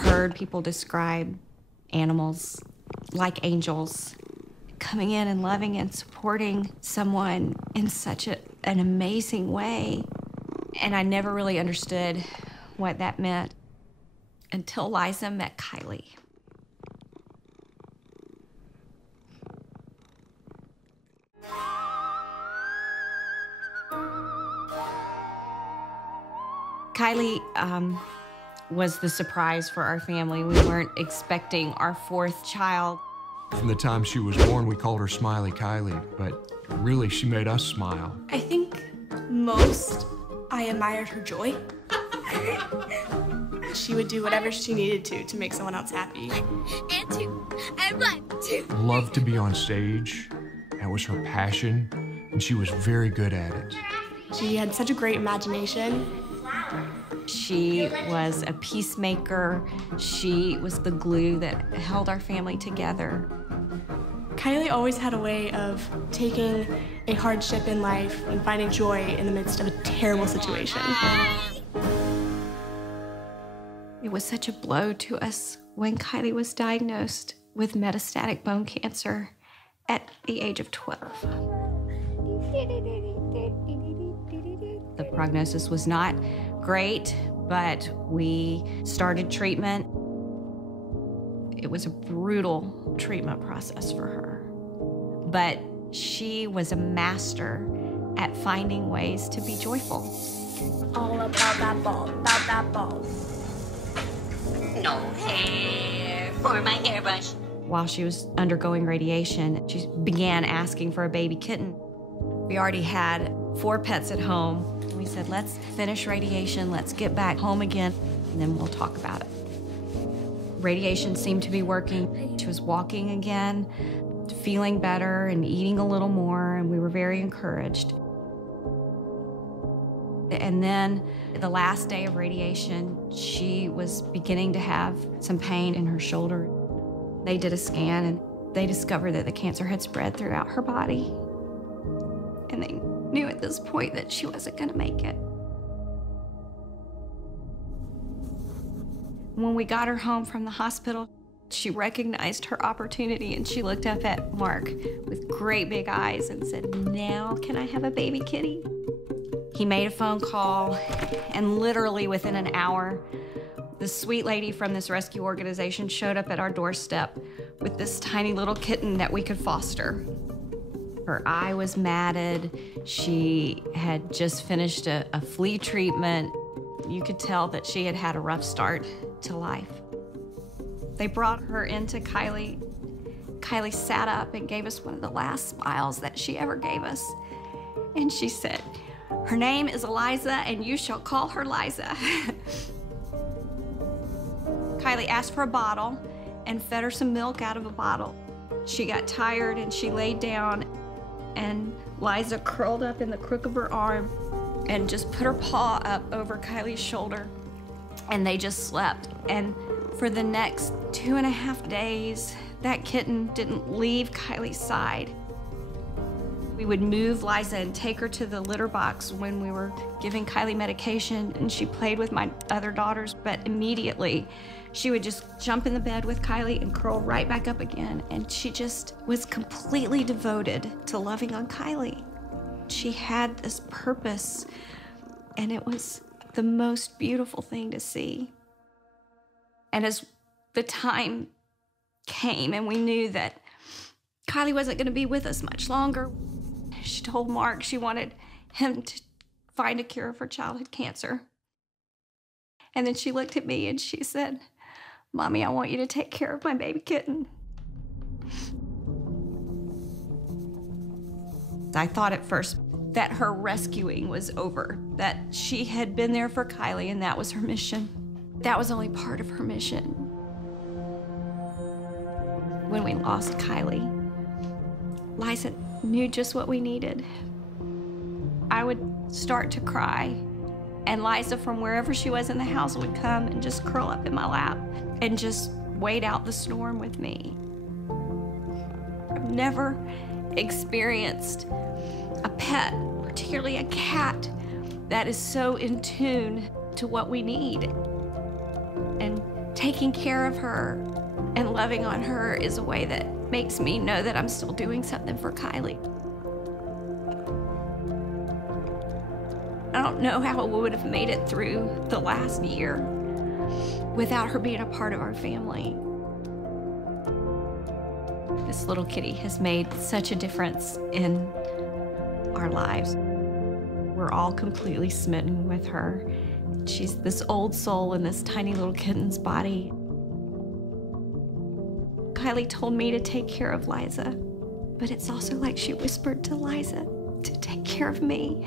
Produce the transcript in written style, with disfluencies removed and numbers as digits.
Heard people describe animals like angels, coming in and loving and supporting someone in such an amazing way. And I never really understood what that meant until Liza met Kylie. Kylie was the surprise for our family. We weren't expecting our fourth child. From the time she was born, we called her Smiley Kylie, but really, she made us smile. I think most I admired her joy. She would do whatever she needed to make someone else happy. And two, and 1, 2. Loved to be on stage. That was her passion, and she was very good at it. She had such a great imagination. She was a peacemaker. She was the glue that held our family together. Kylie always had a way of taking a hardship in life and finding joy in the midst of a terrible situation. It was such a blow to us when Kylie was diagnosed with metastatic bone cancer at the age of 12. The prognosis was not great, but we started treatment. It was a brutal treatment process for her, but she was a master at finding ways to be joyful. All about that ball. No hair for my hairbrush. While she was undergoing radiation, she began asking for a baby kitten. We already had 4 pets at home. We said, let's finish radiation, let's get back home again, and then we'll talk about it. Radiation seemed to be working. She was walking again, feeling better and eating a little more, and we were very encouraged. And then the last day of radiation, she was beginning to have some pain in her shoulder. They did a scan and they discovered that the cancer had spread throughout her body. And they knew at this point that she wasn't gonna make it. When we got her home from the hospital, she recognized her opportunity and she looked up at Mark with great big eyes and said, "Now can I have a baby kitty?" He made a phone call, and literally within an hour, the sweet lady from this rescue organization showed up at our doorstep with this tiny little kitten that we could foster. Her eye was matted. She had just finished a flea treatment. You could tell that she had had a rough start to life. They brought her into Kylie. Kylie sat up and gave us one of the last smiles that she ever gave us. And she said, "Her name is Eliza, and you shall call her Liza." Kylie asked for a bottle and fed her some milk out of a bottle. She got tired and she laid down, and Liza curled up in the crook of her arm and just put her paw up over Kylie's shoulder, and they just slept. And for the next 2.5 days, that kitten didn't leave Kylie's side. We would move Liza and take her to the litter box when we were giving Kylie medication, and she played with my other daughters, but immediately she would just jump in the bed with Kylie and curl right back up again, and she just was completely devoted to loving on Kylie. She had this purpose, and it was the most beautiful thing to see. And as the time came and we knew that Kylie wasn't going to be with us much longer, she told Mark she wanted him to find a cure for childhood cancer. And then she looked at me and she said, "Mommy, I want you to take care of my baby kitten." I thought at first that her rescuing was over, that she had been there for Kylie and that was her mission. That was only part of her mission. When we lost Kylie, Liza knew just what we needed. I would start to cry, and Liza, from wherever she was in the house, would come and just curl up in my lap and just wait out the storm with me. I've never experienced a pet, particularly a cat, that is so in tune to what we need. And taking care of her and loving on her is a way that makes me know that I'm still doing something for Kylie. I don't know how we would have made it through the last year without her being a part of our family. This little kitty has made such a difference in our lives. We're all completely smitten with her. She's this old soul in this tiny little kitten's body. Kylie told me to take care of Liza, but it's also like she whispered to Liza to take care of me.